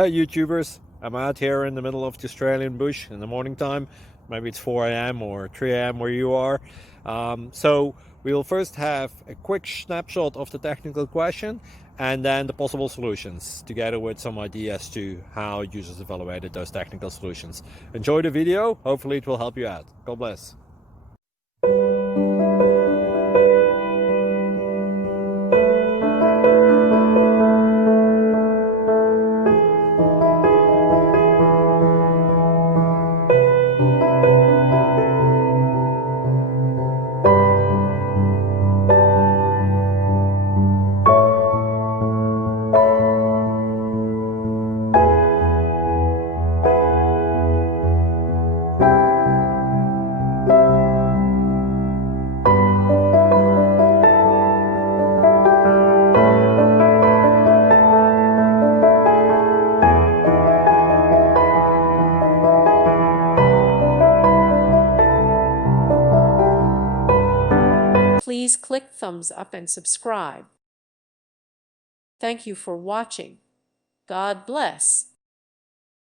Hey YouTubers, I'm out here in the middle of the Australian bush in the morning time. Maybe it's 4 a.m. or 3 a.m. where you are. So we'll first have a quick snapshot of the technical question and then the possible solutions, together with some ideas to how users evaluated those technical solutions. Enjoy the video, hopefully it will help you out. God bless. Please click thumbs up and subscribe. Thank you for watching. God bless.